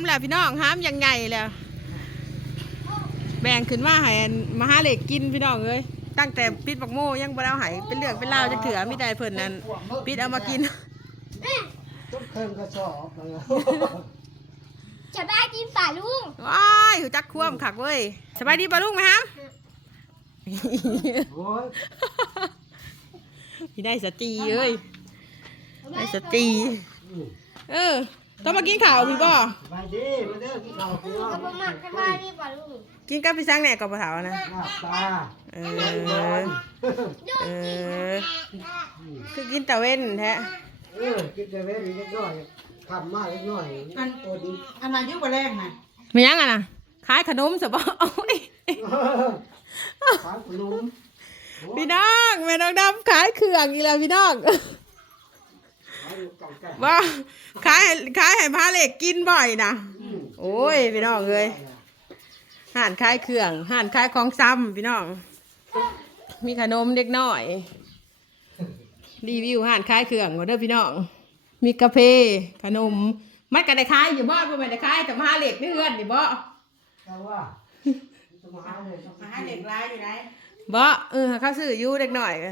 ามแล้วพี่น้องห้ามยังไงแล้ว แบ่งขึ้นมาให้อันมาหาเหล็กกินพี่น้องเอ้ยตั้งแต่ปิดบักโม่ยังบ่ได้เอาให้เป็นเรื่องเป็นราวจักเถื่อมีได้เพิ่นนั่นปิดเอามากินต้นเคิงกระสอบมาแล้วจะได้กินป่าลุงว้ายหูจักควมคักเว้ยสบายดีป่ะลุงไหมครับโอ้ยพี่ได้สตีเอ้ยได้สตีเออ ต้องมากินข้าวพี่บ่ไปดิมาเด้อกินข้าวพี่น้องกระบอกหมักกระบ้านี่ป่าลุงกินกับพี่สังแหน่กับปลาเถานะหน้าตาเออเออคือกินตะเว้นแท้เออกินแต่เว้นเล็กน้อยทำมาเล็กน้อยอันโอดีอันนั้นอยุบแรงนะมียังอะนะขายขนมสบเอาดิขายขนมพี่น้องแม่น้องดำขายเครื่องอีแล้วพี่น้อง ว่าขายให้ขายให้พาเหล็กกินบ่อยนะโอ้ยพี่น้องเอ้ยห่านขายเครื่องห่านขายของซ้ำพี่น้อง มีขนมเด็กน้อย รีวิวห่านขายเครื่องว่าเด้อพี่น้อง มีกาแฟขนมมันก็ได้ขายอยู่บ่บ่แม่นได้ขายแต่มาหาเหล็กนี่เฮือนนี่บ่แต่ว่าจะมาหาเลยมาให้เด็กร้ายอยู่ไหนบ่เออเขาซื้ออยู่เด็กน้อยก็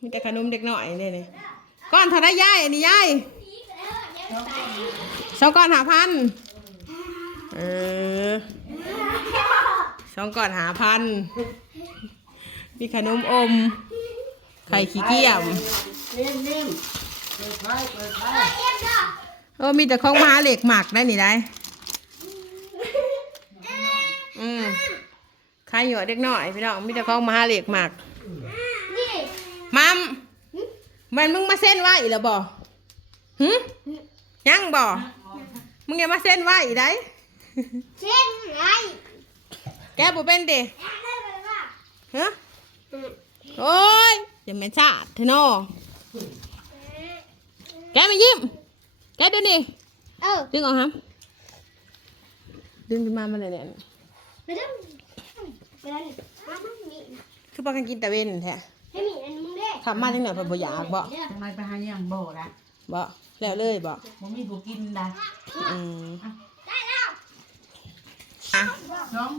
มีแต่ขนมเด็กน้อยนี่นี่ ก้อนเท่าไรยายอันนี้ยายสองก้อนหาพันเออสองก้อนหาพันมีขนมอม ไข่ขี้เกียจนิ่มนิ่มเปิดไฟเปิดไฟเออมีแต่ของมหาเหล็กหมักได้นี่ได้อืมขายหยวเด็กน้อยพี่น้องมีแต่ของมหาเหล็กหมักนี่มัม มันมึงมาเส้นไหวอีกแล้วบ่หึยังบ่มึงอย่ามาเส้นไหวอีกได้เช่นไงแกบ่เป็นเด้ได้ไหมว่าฮะโอ้ยอย่าแม่นชาติเถอะเนาะแกมายิ้ม แกเดูนี่เออดึงออกครับดึงขึ้นมามาเลยเนี่ยไปดูไปดูมาบ้านมีคือปากันกินแต่เว้นแท้ ให้มีอันมึงได้ขับมาจังหน่อยเพิ่นบ่อยากบ่ทำไมไปหาอย่างโบนะบ่แล้วเลยบ่ผมมีผู้กินนะอืมได้แล้วอะน้อง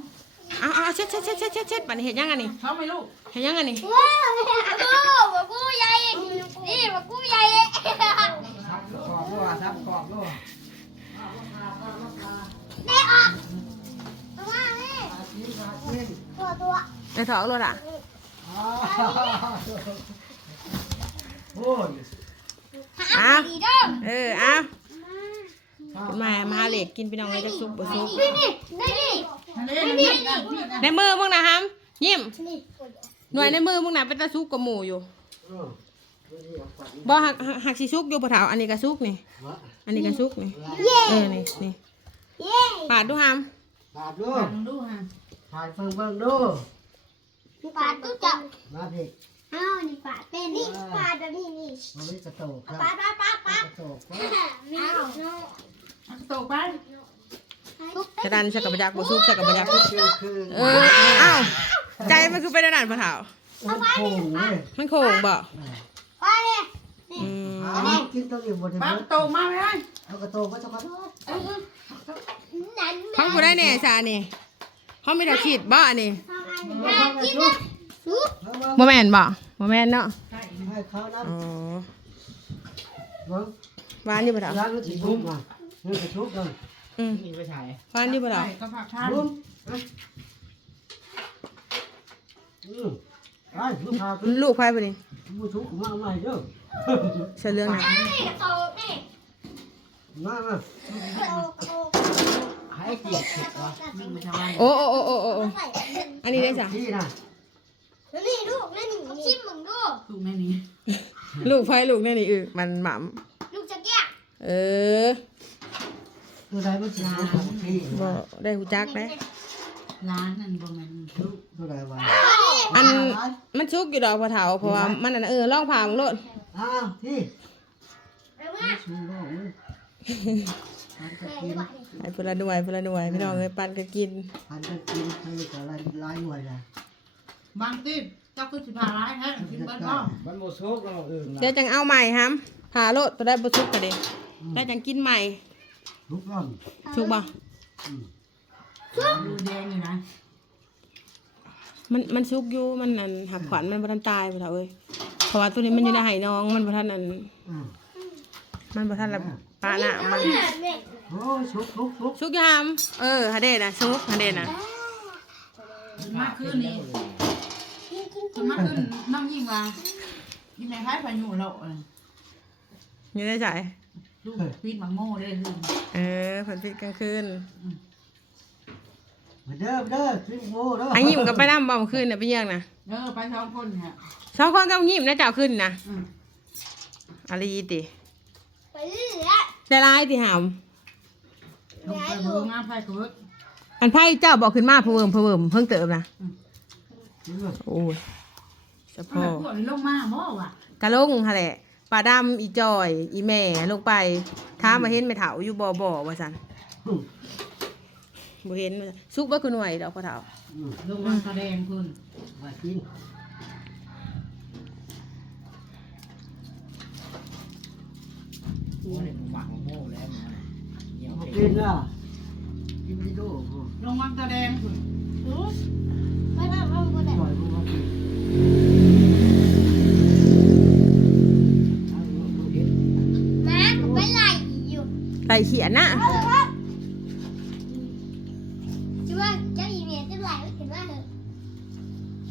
เอาเอาเช็ดเช็ดเช็ดเช็ดเช็ดเช็ดบัดนี้เฮ็ดยังอันนี้เขาไม่ลูกเฮ็ดยังอันนี้ว้าวกูบอกกูใหญ่นี่บอกกูใหญ่ซับขอบด้วยซับขอบด้วยได้ออกมาเลยอาชีพอาชีพตัวตัวไอ้ถอกรถอะอ้าว โอ้ยหาดีเด้อเออเอามามาหาเหล็กกินพี่น้องเลยจะซุปบ่ซุปนี่นี่นี่นี่ทะเลนี่นี่นี่ในมือมึงนะฮัมยิ้มนี่หน่วยในมือมึงน่ะเป็นตาซุกกับหมูอยู่เออไม่ได้เอาฝันบ่หักหักหักสิซุกอยู่บ่เฒ่าอันนี้ก็ซุกนี่วะอันนี้ก็ซุกนี่เย้เออนี่นี่เย้ปาดดูฮัมขาดด้วฟัยงดูฮะขาดเพิ่งเพิ่งด้วย ปาดตู้จับมาพี่อ้าวนี่ปาดเป็นนี่ปาดแบบนี้นี่มาวิกระโตกครับปาดปาดปาดปาดกระโตกคอ้ารับวนี่เอาตกไปกระดันใส่กับบ่จักบ่ซุกใส่กับบ่จักคือคือเอออ้าวใจมันคือเป็นอันนั้นบ่เฒ่าโค้งเลยมันโค้งบ่ไปเลยอืมอ่ากินตัวอื่นหมดเลยปั๊บตกมาไหมเอากระโตกก็จะกระโตกนั่นของกูได้แน่ซานี่เขามีแต่ขีดบ่อันนี้น่า กินนะซุปบ่แม่นบ่บ่แม่นเนาะให้เขานั่นอ๋อเบิ้งหวานอยู่บ่เฒ่าร้านก็ถีบบุ้มมาเงินกระชุบกันอืมมีไปถ่ายหวานอยู่บ่เฒ่าใช่ก็ผักทานบุ้มอืมไอ้ลูกค้าคือลูกไผบ่นี่ผู้ชุบมาใหม่เด้อเสื้อเหลืองน่ะนี่โตนี่มามาโตโต ให้เกียรติผิดวะมีไปทำไมโอ้โอ้โอ้โอ้โอ้ใส่อันนี้ได้จ้ะที่น่ะนี่ลูกนั่นนี่ชิมมึงดูลูกแม่นี้ลูกไฟลูกเนี่ยนี่อือมันหม่ลูกจะแก้ำเออตัวใดมันสิลูกของพี่บ่ได้หูจักนะร้านนั่นประมาณลูกตัวใดวะอันมันชุกอยู่ดอกพะเถาเพราะว่ามันอันนั้นเออล่องผ่ามึงโลดอ้าวที่เร็วมาชูโลกมึง มันจะกินไอ้พละหน่วยพละหน่วยพี่น้องเอ้ยปันก็กินมันจะกินให้กับอะไรหลายหน่วยนะบางทีเจ้าคือสิพาร้ายแท้กินเบิ้ลก็มันโมโซกเราเองเดี๋ยวจังเอาใหม่ฮัมผ่าโลดตัวได้บ่ชุกก็เด้ได้จังกินใหม่ลุกนั่นสุกบ่ดูแดงอยู่นะมันมันสุกอยู่มันอันหักขวัญมันบ่ทันตายบ่เท่าเอ้ยเพราะว่าตัวนี้มันอยู่ในไหน้องมันบ่ทันอันอืมมันบ่ทันละ ปะหน้ามันโอ้ยชุกชุกชุกสุกยามเออหาเด้น่ะสุกหาเด้น่ะมากขึ้นนี่ขึ้นมากขึ้นน้องยิ่งว่ายิ่งในคล้ายพายุเราอะอยู่ในใจลูกฟีดมังโม่ได้ขึ้นเออเพิ่นปิดกลางคืนมาเด้อมาเด้อคลิปโง่เด้ออันยิ้มก็ไปนำบ่เมื่อคืนน่ะไปเยี่ยงน่ะเออไปสองคนเนี่ยสองคนก็ยิ้มนะเจ้าขึ้นน่ะอืมอะไรติไปเรื่อย ได้ร้ายติหามลงไปเบิ่งงานไฟกระเบิดอันไพ่เจ้าบอกขึ้นมาเพอเวิมเพอเวิมเพิ่งเติมนะโอ้ยสะพพ่ออพวกนี้ลงมาบ่วะกะลงฮะแหละปลาดำอีจอย อีแม่ลงไปท้ามมาเห็นไม่เถาอยู่บ่อบ่อว่าสันบ่เห็นว่าซั่นซุกบ่คือหน่วยดอกพ่อเถาอืมลงมาแสดงขึ้นมากิน หมักโม่แล้วนะเหนียวกิดนอะกินไม่ดูลงมาแดงขึ้นๆไม่ไม่ไม่ไม่ได้ปล่อยกูมากินเอนแม่ไปไล่อยู่ไต่เขียนนะจะว่าเจ้าอีเมียจะไล่ไม่เห็นว่า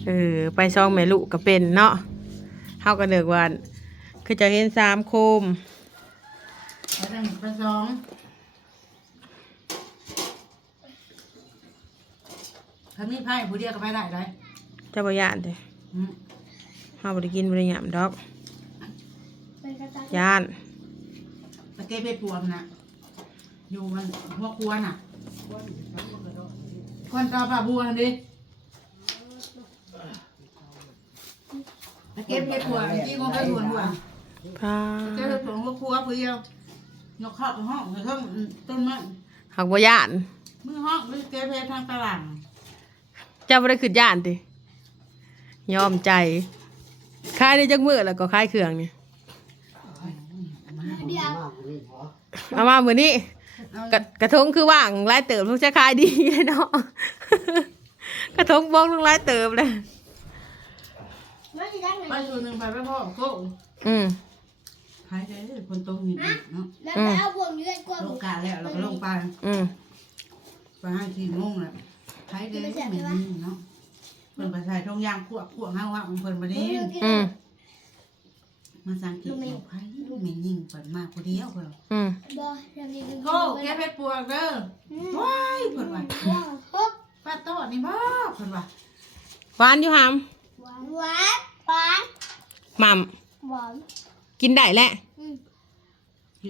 เออไปซองแม่ลูกก็เป็นเนาะเฮาก็เนึกว่าคือจะเห็นสามโคม ไปทางไปสองถ้ามีไพ่ผู้เดียวก็ไปได้เลยเจ้าบ่ย่านเด้อืมเฮาบ่ได้กินบ่ได้หยำดอกเป็นกระต่ายย่านตะเกียบเพชรพวงน่ะ อยู่มันหัวครัวน่ะคนต่อปลาบัวหั่นดิตะเกียบเพชรพวงที่คงเคยหวนหัวพาเจ้าของหัวครัวผู้เดียว ยกเข้าห้องเพิ่มต้นไม้หักบ่ย่านมือห้องมือเกียบเพชรทางตลาดเจ้าบ่ได้ขึ้นย่านติยอมใจขายได้จักมื้อแล้วก็ขายเครื่องนี่เดียวมากกว่านี้พอเอามามื้อนี้เอากระกระทงคือว่างหลายเติบทุกจะขายดีเนาะกระทงบ้องทุกหลายเติบเลยไม่ได้ได้ไงไปส่วนหนึ่งไปไปพ่อโก้อืม หายใจคนตรงนี้เนาะแล้วไปเอาบ่วงยืดกว่าลงกาแล้วเราก็ลงไปอืมไปให้ทีโมงแล้วหายใจไม่มีเนาะเพิ่นไปใส่ทงยางขวบขวบห้างว่าของเพิ่นบ่ได้อืมมาสังเกตเอาไผไม่ยิงเพิ่นมาผู้เดียวเพิ่นอืมบ่เรามีเป็นโก้แกเพชรปวกเด้อว้ายเพิ่นว่าฮบป้าโตนี่บ่เพิ่นว่าหวานอยู่หามหวานหวานหวานหม่หวานำ กินได้แหละอืม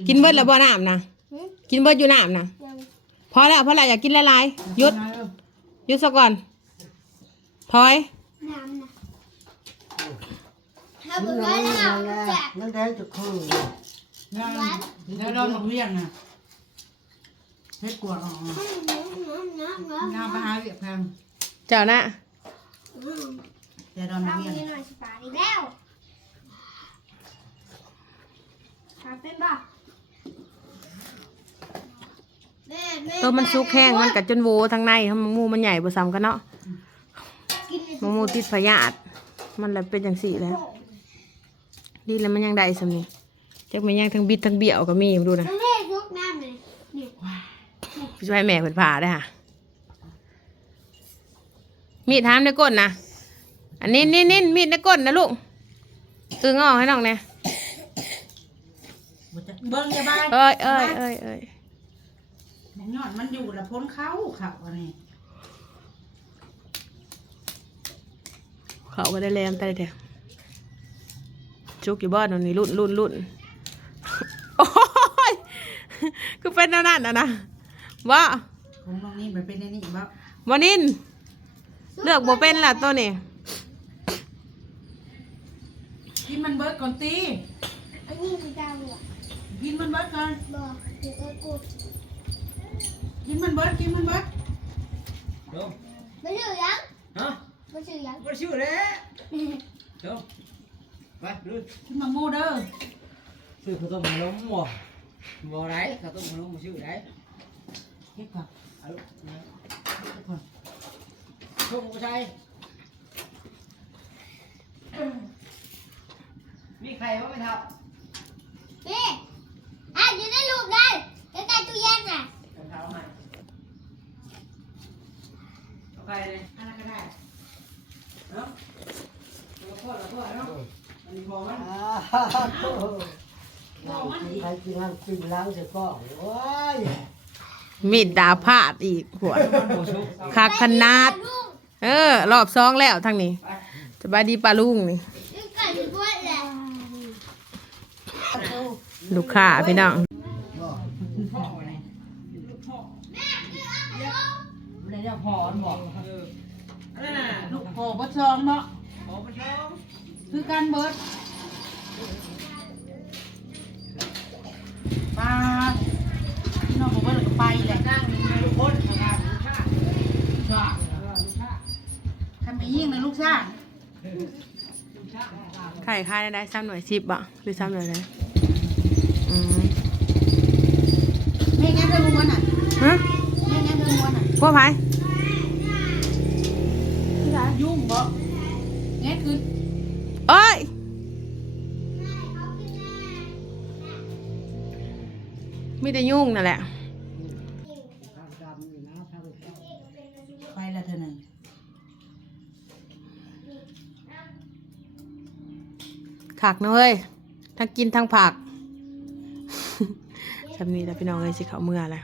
กินเบิดแล้วบ่น้ำนะอืมกินเบิดอยู่น้ำนะยังพอแล้วพอแล้วอยากกินหลายๆหยุดหยุดซะก่อนพลอยน้ำนะถ้านั่เบื่นอแดแล้วงแจกนั่นแดงจะคือแล้วแล้วโดนหมกเวียงน่ะเพชรปวกออกมาน้ำน้ำน้ำน้ำงามไปหาเวียกแพงเจ้านะอืมแต่โดนหมเอากเวียง เงิน หน่อยสปาอีกแล้วหาเป็นป่ะแม่แม่ตัวมันซุกแห้งมันกัดจนโวทั้งในทำมูมันใหญ่บ่ซ้ำกันเนาะกินในมะมูติดพยาธิมันเลยเป็นอย่างสี่แล้ว ดีแล้วมันยังได้สำนี้จักมันยังทั้งบิดทั้งเบี้ยวก็มีดูนะแม่ซุกน้ำเลยนี่ช่วยแม่เพิ่นผ่าได้ค่ะ มีดทามในก้นนะ อันนี้นี่นี่มีดในก้นนะลูกตึงออกให้น้องเนี่ย บ่จะเบิ่งจะบ้านเอ้ยเอ้ยเอ้ยเอ้ยยอดมันอยู่ละพ้นเขาเขาอันนี้เขาก็ได้แรงแต่เดียวจุกอยู่บ้านนี่รุ่นรุ่นรุ่นโอ้ยคือเป็นแนวนั้นนะนะว่าของน้องนี่มันเป็นในนี่บ่วันนี้เลือกบ่เป็นล่ะตัวนี้กินมันเบิดก่อนตี อันนี้คือดาวเหรอ กินมันเบิดก่อนบอกเดี๋ยวก็กูกินมันเบิดกินมันเบิดเดี๋ยวไม่ชื่อยังฮะไม่ชื่อยังไม่ชื่อแล้วเดี๋ยวไปดูกินมะม่วงเด้อซื้อขนมนมบ่บ่ไรเขาต้องรู้มาชื่อไรเฮ็ดก่อนเอาลูกนะทุ่งผู้ชายมีใครว่าไม่เท่า พี่อะอยู่ในรูปได้ใกล้ๆตู้เย็นน่ะรองเท้าใหม่เอาไปเลยอันนั้นก็ได้เนาะแล้วก็แล้วก็เนาะมันมีพอมั้ยอ่าโอ้โหเรากินใครกินนั่งกินล้างเสร็จก็โอ้ยมีดดาพาดอีกหัวมันโบชุกคักขนาด ลูกเออ รอบสองแล้วทางนี้สบายดีปลาลุงนี่ ลูกไก่อยู่ด้วยแหละ ลูกค้าพี่น้อง อมันบอกเอออันนั้นน่ะลูกพอบ่ซองเนาะขอมาชมคือการเบิดปลาพี่น้องบอกว่าเราก็ไปแหละนั่งให้ทุกคนทำงานลูกค้าชอบเออลูกค้าทำไปยิ่งเลยลูกชายลูกค้าไข่ค่ายได้ซ้ำหน่วยสิบอะหรือซ้ำหน่วยอะไรอืมแม่งั้นเดินม้วนอะฮะแม่งั้นเดินม้วนอะพวกไผ เอ้ยมีแต่ยุ่งนั่นแหละดำอยู่นะทางเข้าไปละเธอหนึ่งผักนะเว้ยทั้งกินทั้งผัก สำนี้แล้วพี่น้องเลยสิเขาเมื่อแหละ